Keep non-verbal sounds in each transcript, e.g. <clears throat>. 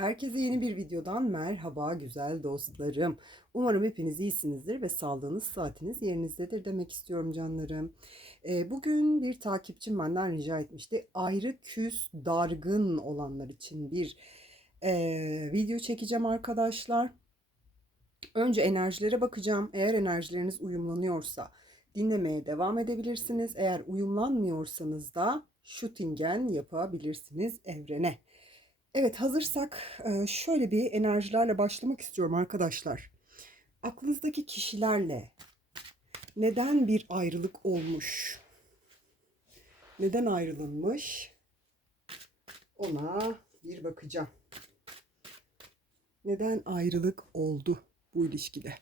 Herkese yeni bir videodan merhaba güzel dostlarım. Umarım hepiniz iyisinizdir ve sağlığınız, saatiniz yerinizdedir demek istiyorum canlarım. Ee, bugün bir takipçim benden rica etmişti. Ayrı küs, dargın olanlar için bir e, video çekeceğim arkadaşlar. Önce enerjilere bakacağım. Eğer enerjileriniz uyumlanıyorsa dinlemeye devam edebilirsiniz. Eğer uyumlanmıyorsanız da shooting'en yapabilirsiniz evrene. Evet hazırsak şöyle bir enerjilerle başlamak istiyorum arkadaşlar. Aklınızdaki kişilerle neden bir ayrılık olmuş? Neden ayrılınmış? Ona bir bakacağım. Neden ayrılık oldu bu ilişkide?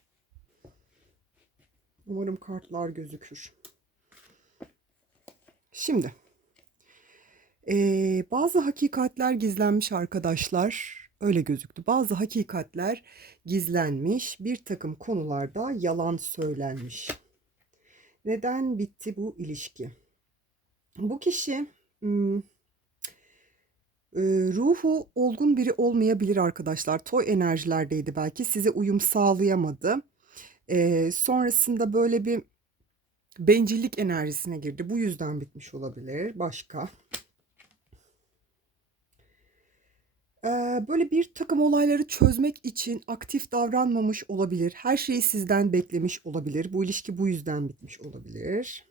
Umarım kartlar gözükür. Şimdi ee, bazı hakikatler gizlenmiş arkadaşlar. Öyle gözüktü. Bazı hakikatler gizlenmiş. Bir takım konularda yalan söylenmiş. Neden bitti bu ilişki? Bu kişi hmm, ruhu olgun biri olmayabilir arkadaşlar. Toy enerjilerdeydi belki. Size uyum sağlayamadı. Ee, sonrasında böyle bir bencillik enerjisine girdi. Bu yüzden bitmiş olabilir. Başka? Eee, böyle bir takım olayları çözmek için aktif davranmamış olabilir. Her şeyi sizden beklemiş olabilir. Bu ilişki bu yüzden bitmiş olabilir.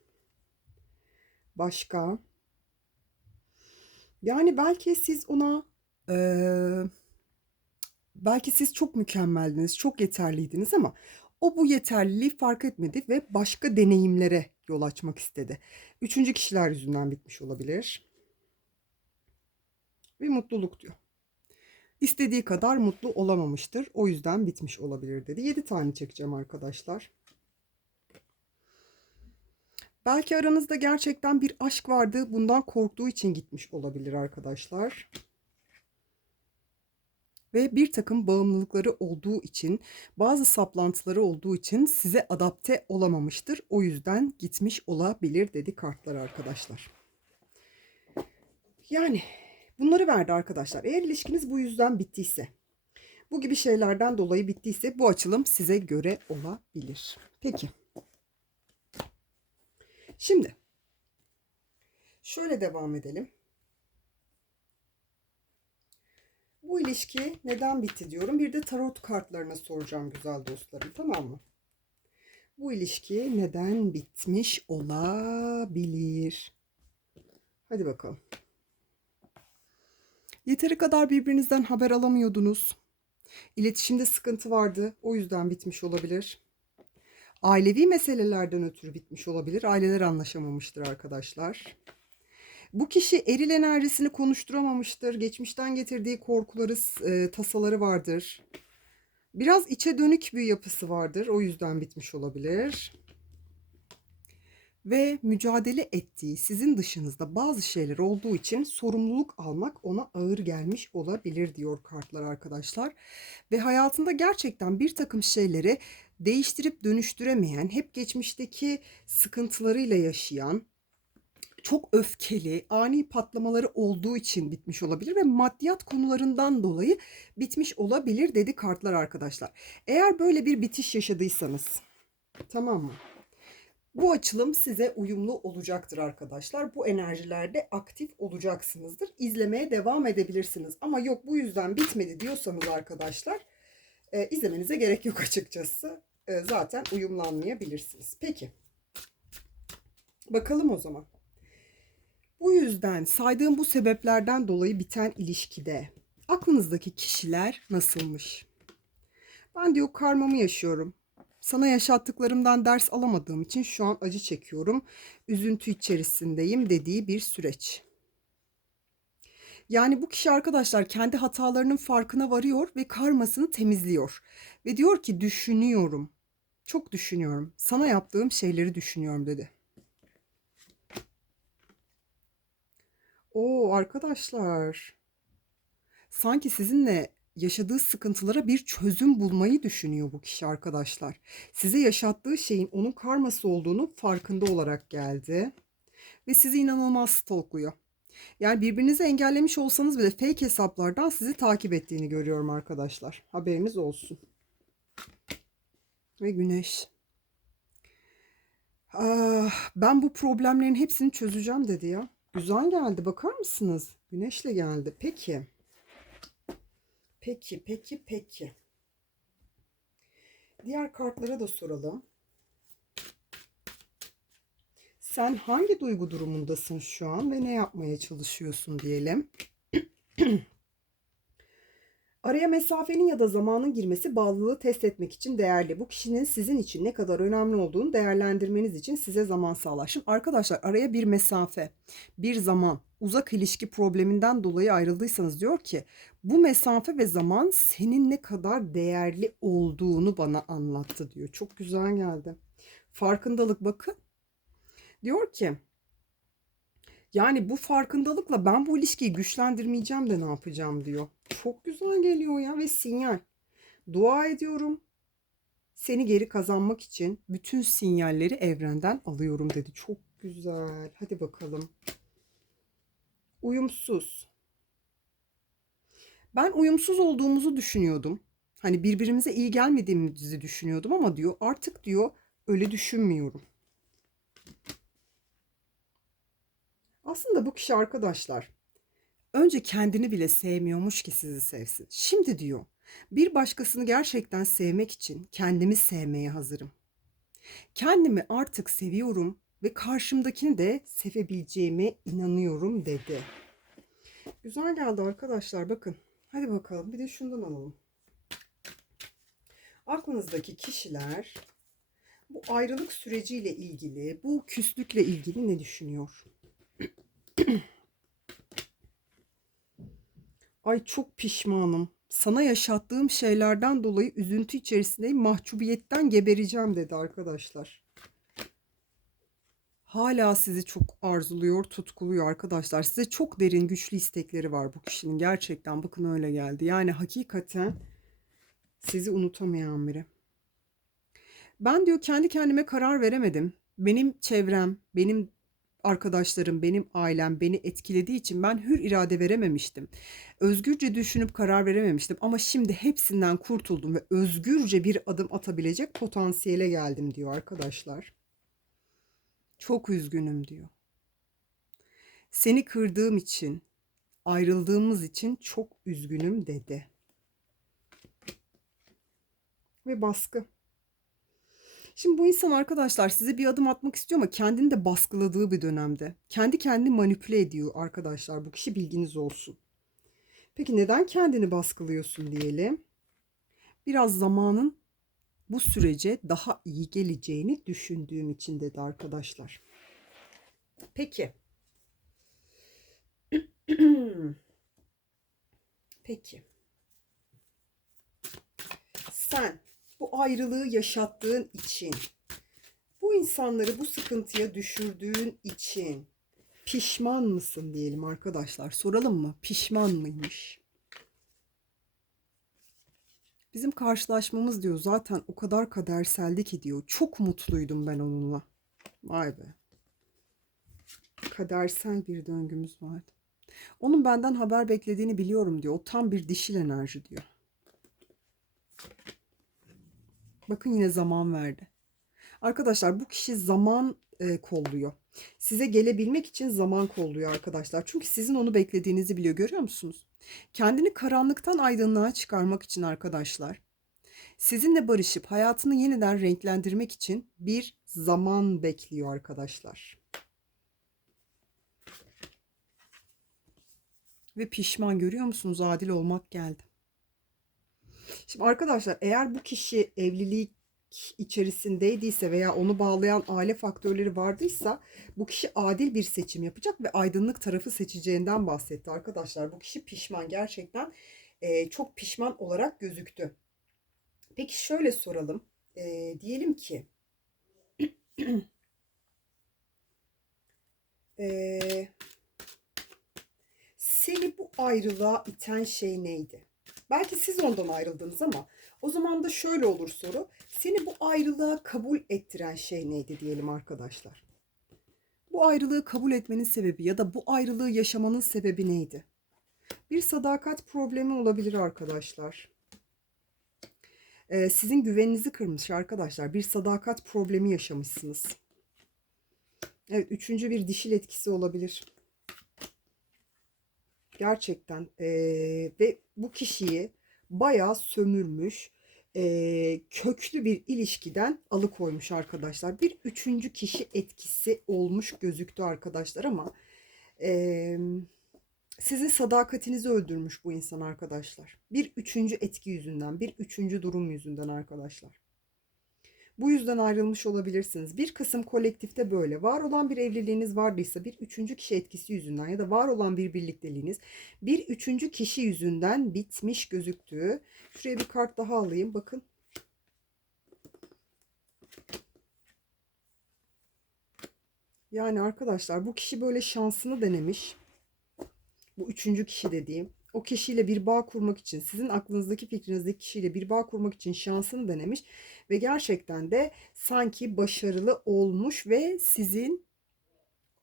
Başka? Yani belki siz ona eee, belki siz çok mükemmeldiniz, çok yeterliydiniz ama o bu yeterliliği fark etmedi ve başka deneyimlere yol açmak istedi. Üçüncü kişiler yüzünden bitmiş olabilir. Bir mutluluk diyor. İstediği kadar mutlu olamamıştır. O yüzden bitmiş olabilir dedi. 7 tane çekeceğim arkadaşlar. Belki aranızda gerçekten bir aşk vardı. Bundan korktuğu için gitmiş olabilir arkadaşlar. Ve bir takım bağımlılıkları olduğu için, bazı saplantıları olduğu için size adapte olamamıştır. O yüzden gitmiş olabilir dedi kartlar arkadaşlar. Yani Bunları verdi arkadaşlar. Eğer ilişkiniz bu yüzden bittiyse, bu gibi şeylerden dolayı bittiyse bu açılım size göre olabilir. Peki. Şimdi şöyle devam edelim. Bu ilişki neden bitti diyorum. Bir de tarot kartlarına soracağım güzel dostlarım. Tamam mı? Bu ilişki neden bitmiş olabilir? Hadi bakalım. Yeteri kadar birbirinizden haber alamıyordunuz. İletişimde sıkıntı vardı. O yüzden bitmiş olabilir. Ailevi meselelerden ötürü bitmiş olabilir. Aileler anlaşamamıştır arkadaşlar. Bu kişi eril enerjisini konuşturamamıştır. Geçmişten getirdiği korkuları, e, tasaları vardır. Biraz içe dönük bir yapısı vardır. O yüzden bitmiş olabilir ve mücadele ettiği sizin dışınızda bazı şeyler olduğu için sorumluluk almak ona ağır gelmiş olabilir diyor kartlar arkadaşlar. Ve hayatında gerçekten bir takım şeyleri değiştirip dönüştüremeyen, hep geçmişteki sıkıntılarıyla yaşayan, çok öfkeli, ani patlamaları olduğu için bitmiş olabilir ve maddiyat konularından dolayı bitmiş olabilir dedi kartlar arkadaşlar. Eğer böyle bir bitiş yaşadıysanız, tamam mı? Bu açılım size uyumlu olacaktır arkadaşlar. Bu enerjilerde aktif olacaksınızdır. İzlemeye devam edebilirsiniz. Ama yok bu yüzden bitmedi diyorsanız arkadaşlar e, izlemenize gerek yok açıkçası. E, zaten uyumlanmayabilirsiniz. Peki. Bakalım o zaman. Bu yüzden saydığım bu sebeplerden dolayı biten ilişkide aklınızdaki kişiler nasılmış? Ben diyor karmamı yaşıyorum. Sana yaşattıklarımdan ders alamadığım için şu an acı çekiyorum. Üzüntü içerisindeyim dediği bir süreç. Yani bu kişi arkadaşlar kendi hatalarının farkına varıyor ve karmasını temizliyor. Ve diyor ki düşünüyorum. Çok düşünüyorum. Sana yaptığım şeyleri düşünüyorum dedi. Oo arkadaşlar. Sanki sizinle yaşadığı sıkıntılara bir çözüm bulmayı düşünüyor bu kişi arkadaşlar. Size yaşattığı şeyin onun karması olduğunu farkında olarak geldi. Ve sizi inanılmaz stalkluyor. Yani birbirinizi engellemiş olsanız bile fake hesaplardan sizi takip ettiğini görüyorum arkadaşlar. Haberiniz olsun. Ve güneş. Ah, ben bu problemlerin hepsini çözeceğim dedi ya. Güzel geldi bakar mısınız? Güneşle geldi. Peki. Peki, peki, peki. Diğer kartlara da soralım. Sen hangi duygu durumundasın şu an ve ne yapmaya çalışıyorsun diyelim. <clears throat> Araya mesafenin ya da zamanın girmesi bağlılığı test etmek için değerli. Bu kişinin sizin için ne kadar önemli olduğunu değerlendirmeniz için size zaman sağlar. Şimdi arkadaşlar araya bir mesafe, bir zaman, uzak ilişki probleminden dolayı ayrıldıysanız diyor ki bu mesafe ve zaman senin ne kadar değerli olduğunu bana anlattı diyor. Çok güzel geldi. Farkındalık bakın. Diyor ki yani bu farkındalıkla ben bu ilişkiyi güçlendirmeyeceğim de ne yapacağım diyor. Çok güzel geliyor ya ve sinyal. Dua ediyorum. Seni geri kazanmak için bütün sinyalleri evrenden alıyorum dedi. Çok güzel. Hadi bakalım. Uyumsuz. Ben uyumsuz olduğumuzu düşünüyordum. Hani birbirimize iyi gelmediğimizi düşünüyordum ama diyor artık diyor öyle düşünmüyorum. Aslında bu kişi arkadaşlar önce kendini bile sevmiyormuş ki sizi sevsin. Şimdi diyor bir başkasını gerçekten sevmek için kendimi sevmeye hazırım. Kendimi artık seviyorum ve karşımdakini de sevebileceğime inanıyorum dedi. Güzel geldi arkadaşlar bakın. Hadi bakalım bir de şundan alalım. Aklınızdaki kişiler bu ayrılık süreciyle ilgili, bu küslükle ilgili ne düşünüyor? <clears throat> Ay çok pişmanım. Sana yaşattığım şeylerden dolayı üzüntü içerisindeyim. Mahcubiyetten gebereceğim dedi arkadaşlar. Hala sizi çok arzuluyor, tutkuluyor arkadaşlar. Size çok derin, güçlü istekleri var bu kişinin. Gerçekten bakın öyle geldi. Yani hakikaten sizi unutamayan biri. Ben diyor kendi kendime karar veremedim. Benim çevrem, benim arkadaşlarım, benim ailem beni etkilediği için ben hür irade verememiştim. Özgürce düşünüp karar verememiştim ama şimdi hepsinden kurtuldum ve özgürce bir adım atabilecek potansiyele geldim diyor arkadaşlar. Çok üzgünüm diyor. Seni kırdığım için, ayrıldığımız için çok üzgünüm dedi. Ve baskı. Şimdi bu insan arkadaşlar size bir adım atmak istiyor ama kendini de baskıladığı bir dönemde. Kendi kendini manipüle ediyor arkadaşlar. Bu kişi bilginiz olsun. Peki neden kendini baskılıyorsun diyelim. Biraz zamanın bu sürece daha iyi geleceğini düşündüğüm için dedi arkadaşlar. Peki. <clears throat> Peki. Sen bu ayrılığı yaşattığın için, bu insanları bu sıkıntıya düşürdüğün için pişman mısın diyelim arkadaşlar. Soralım mı? Pişman mıymış? Bizim karşılaşmamız diyor zaten o kadar kaderseldi ki diyor. Çok mutluydum ben onunla. Vay be. Kadersel bir döngümüz vardı. Onun benden haber beklediğini biliyorum diyor. O tam bir dişil enerji diyor. Bakın yine zaman verdi. Arkadaşlar bu kişi zaman e, kolluyor. Size gelebilmek için zaman kolluyor arkadaşlar. Çünkü sizin onu beklediğinizi biliyor. Görüyor musunuz? Kendini karanlıktan aydınlığa çıkarmak için arkadaşlar. Sizinle barışıp hayatını yeniden renklendirmek için bir zaman bekliyor arkadaşlar. Ve pişman görüyor musunuz? Adil olmak geldi. Şimdi arkadaşlar eğer bu kişi evlilik içerisindeydiyse veya onu bağlayan aile faktörleri vardıysa bu kişi adil bir seçim yapacak ve aydınlık tarafı seçeceğinden bahsetti arkadaşlar. Bu kişi pişman gerçekten e, çok pişman olarak gözüktü. Peki şöyle soralım. E, diyelim ki <clears throat> e, seni bu ayrılığa iten şey neydi? Belki siz ondan ayrıldınız ama o zaman da şöyle olur soru. Seni bu ayrılığa kabul ettiren şey neydi diyelim arkadaşlar. Bu ayrılığı kabul etmenin sebebi ya da bu ayrılığı yaşamanın sebebi neydi? Bir sadakat problemi olabilir arkadaşlar. Ee, sizin güveninizi kırmış arkadaşlar. Bir sadakat problemi yaşamışsınız. Evet, üçüncü bir dişil etkisi olabilir. Gerçekten ee, ve bu kişiyi bayağı sömürmüş, ee, köklü bir ilişkiden alıkoymuş arkadaşlar. Bir üçüncü kişi etkisi olmuş gözüktü arkadaşlar ama ee, sizin sadakatinizi öldürmüş bu insan arkadaşlar. Bir üçüncü etki yüzünden, bir üçüncü durum yüzünden arkadaşlar. Bu yüzden ayrılmış olabilirsiniz. Bir kısım kolektifte böyle. Var olan bir evliliğiniz vardıysa bir üçüncü kişi etkisi yüzünden ya da var olan bir birlikteliğiniz bir üçüncü kişi yüzünden bitmiş gözüktüğü. Şuraya bir kart daha alayım. Bakın. Yani arkadaşlar bu kişi böyle şansını denemiş. Bu üçüncü kişi dediğim. O kişiyle bir bağ kurmak için, sizin aklınızdaki fikrinizdeki kişiyle bir bağ kurmak için şansını denemiş. Ve gerçekten de sanki başarılı olmuş ve sizin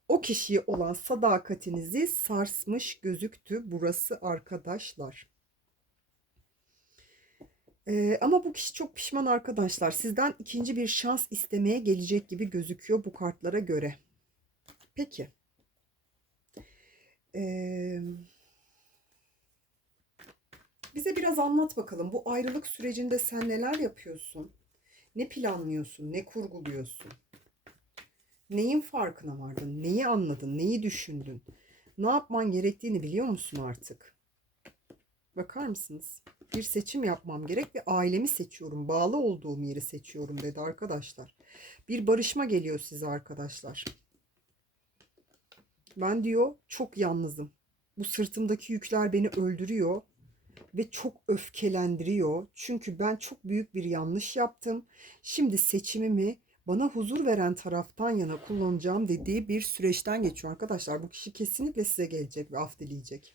o kişiye olan sadakatinizi sarsmış gözüktü burası arkadaşlar. Ee, ama bu kişi çok pişman arkadaşlar. Sizden ikinci bir şans istemeye gelecek gibi gözüküyor bu kartlara göre. Peki. Ee, bize biraz anlat bakalım. Bu ayrılık sürecinde sen neler yapıyorsun? Ne planlıyorsun? Ne kurguluyorsun? Neyin farkına vardın? Neyi anladın? Neyi düşündün? Ne yapman gerektiğini biliyor musun artık? Bakar mısınız? Bir seçim yapmam gerek ve ailemi seçiyorum. Bağlı olduğum yeri seçiyorum dedi arkadaşlar. Bir barışma geliyor size arkadaşlar. Ben diyor çok yalnızım. Bu sırtımdaki yükler beni öldürüyor ve çok öfkelendiriyor. Çünkü ben çok büyük bir yanlış yaptım. Şimdi seçimimi bana huzur veren taraftan yana kullanacağım dediği bir süreçten geçiyor arkadaşlar. Bu kişi kesinlikle size gelecek ve af dileyecek.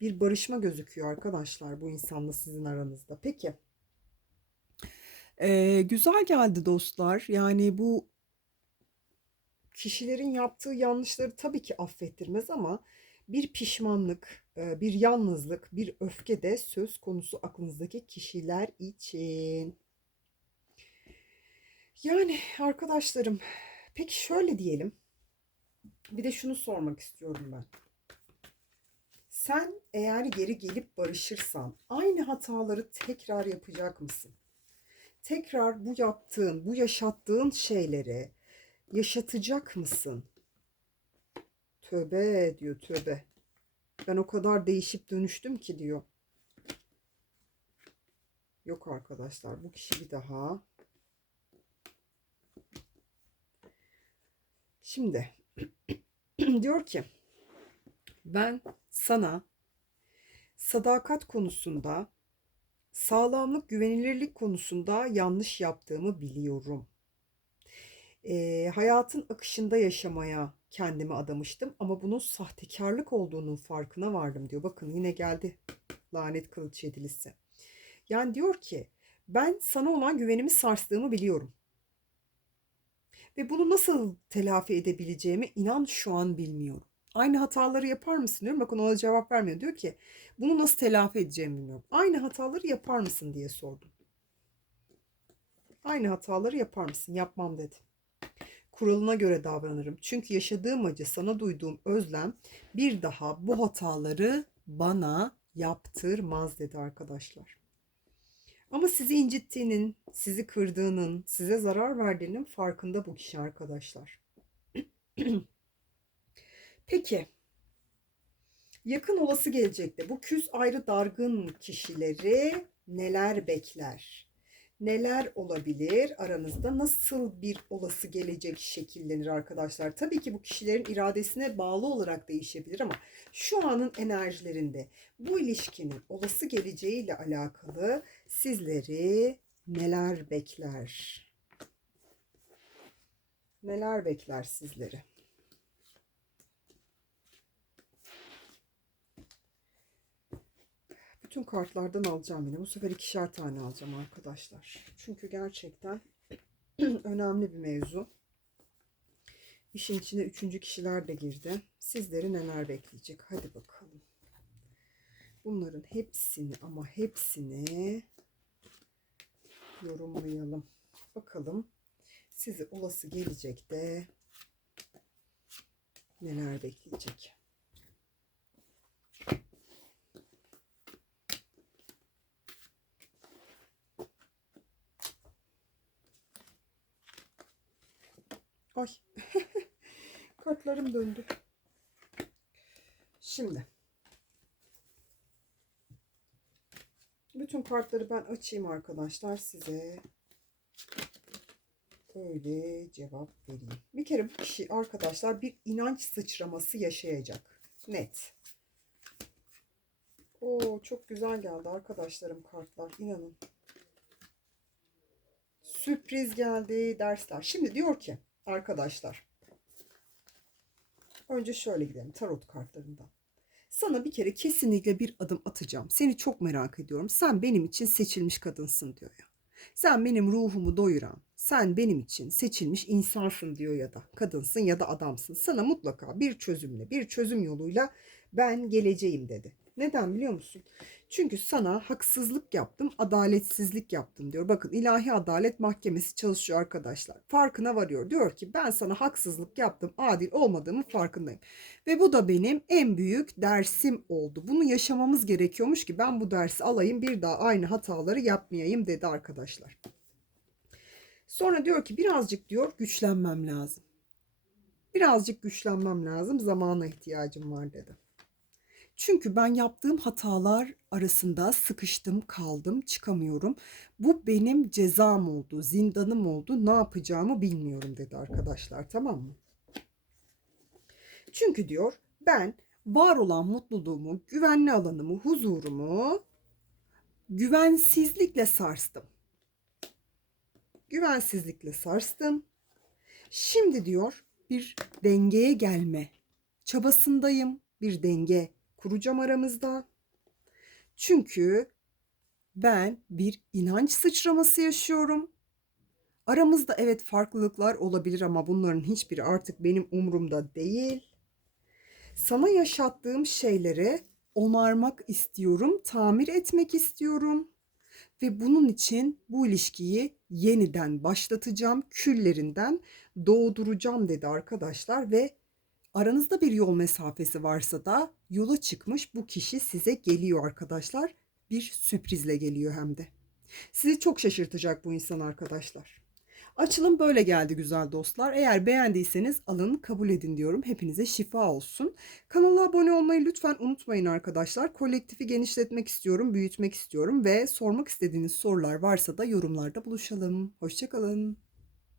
Bir barışma gözüküyor arkadaşlar bu insanla sizin aranızda. Peki. Ee, güzel geldi dostlar. Yani bu kişilerin yaptığı yanlışları tabii ki affettirmez ama bir pişmanlık, bir yalnızlık, bir öfke de söz konusu aklınızdaki kişiler için. Yani arkadaşlarım, peki şöyle diyelim. Bir de şunu sormak istiyorum ben. Sen eğer geri gelip barışırsan aynı hataları tekrar yapacak mısın? Tekrar bu yaptığın, bu yaşattığın şeyleri yaşatacak mısın? Tövbe diyor tövbe. Ben o kadar değişip dönüştüm ki diyor. Yok arkadaşlar bu kişi bir daha. Şimdi <clears throat> diyor ki ben sana sadakat konusunda sağlamlık güvenilirlik konusunda yanlış yaptığımı biliyorum. E, hayatın akışında yaşamaya kendimi adamıştım ama bunun sahtekarlık olduğunun farkına vardım diyor. Bakın yine geldi lanet kılıç yedilisi. Yani diyor ki ben sana olan güvenimi sarstığımı biliyorum. Ve bunu nasıl telafi edebileceğimi inan şu an bilmiyorum. Aynı hataları yapar mısın diyorum. Bakın ona cevap vermiyor. Diyor ki bunu nasıl telafi edeceğimi bilmiyorum. Aynı hataları yapar mısın diye sordum. Aynı hataları yapar mısın? Yapmam dedi kuralına göre davranırım. Çünkü yaşadığım acı, sana duyduğum özlem bir daha bu hataları bana yaptırmaz dedi arkadaşlar. Ama sizi incittiğinin, sizi kırdığının, size zarar verdiğinin farkında bu kişi arkadaşlar. <clears throat> Peki. Yakın olası gelecekte bu küs ayrı dargın kişileri neler bekler? Neler olabilir? Aranızda nasıl bir olası gelecek şekillenir arkadaşlar? Tabii ki bu kişilerin iradesine bağlı olarak değişebilir ama şu anın enerjilerinde bu ilişkinin olası geleceğiyle alakalı sizleri neler bekler? Neler bekler sizleri bütün kartlardan alacağım yine. Bu sefer ikişer tane alacağım arkadaşlar. Çünkü gerçekten <clears throat> önemli bir mevzu. İşin içine üçüncü kişiler de girdi. Sizleri neler bekleyecek? Hadi bakalım. Bunların hepsini ama hepsini yorumlayalım. Bakalım sizi olası gelecekte neler bekleyecek? Ay. <laughs> Kartlarım döndü. Şimdi. Bütün kartları ben açayım arkadaşlar size. Öyle cevap vereyim. Bir kere bu kişi arkadaşlar bir inanç sıçraması yaşayacak. Net. Oo çok güzel geldi arkadaşlarım kartlar. inanın. Sürpriz geldi dersler. Şimdi diyor ki arkadaşlar. Önce şöyle gidelim tarot kartlarından. Sana bir kere kesinlikle bir adım atacağım. Seni çok merak ediyorum. Sen benim için seçilmiş kadınsın diyor ya. Sen benim ruhumu doyuran, sen benim için seçilmiş insansın diyor ya da kadınsın ya da adamsın. Sana mutlaka bir çözümle, bir çözüm yoluyla ben geleceğim dedi. Neden biliyor musun? Çünkü sana haksızlık yaptım, adaletsizlik yaptım diyor. Bakın ilahi adalet mahkemesi çalışıyor arkadaşlar. Farkına varıyor. Diyor ki ben sana haksızlık yaptım, adil olmadığımı farkındayım. Ve bu da benim en büyük dersim oldu. Bunu yaşamamız gerekiyormuş ki ben bu dersi alayım bir daha aynı hataları yapmayayım dedi arkadaşlar. Sonra diyor ki birazcık diyor güçlenmem lazım. Birazcık güçlenmem lazım. Zamana ihtiyacım var dedi. Çünkü ben yaptığım hatalar arasında sıkıştım, kaldım, çıkamıyorum. Bu benim cezam oldu, zindanım oldu. Ne yapacağımı bilmiyorum dedi arkadaşlar, tamam mı? Çünkü diyor ben var olan mutluluğumu, güvenli alanımı, huzurumu güvensizlikle sarstım. Güvensizlikle sarstım. Şimdi diyor bir dengeye gelme çabasındayım. Bir denge kuracağım aramızda. Çünkü ben bir inanç sıçraması yaşıyorum. Aramızda evet farklılıklar olabilir ama bunların hiçbiri artık benim umurumda değil. Sana yaşattığım şeyleri onarmak istiyorum, tamir etmek istiyorum ve bunun için bu ilişkiyi yeniden başlatacağım, küllerinden doğduracağım dedi arkadaşlar ve aranızda bir yol mesafesi varsa da yola çıkmış bu kişi size geliyor arkadaşlar. Bir sürprizle geliyor hem de. Sizi çok şaşırtacak bu insan arkadaşlar. Açılım böyle geldi güzel dostlar. Eğer beğendiyseniz alın kabul edin diyorum. Hepinize şifa olsun. Kanala abone olmayı lütfen unutmayın arkadaşlar. Kolektifi genişletmek istiyorum, büyütmek istiyorum ve sormak istediğiniz sorular varsa da yorumlarda buluşalım. Hoşçakalın.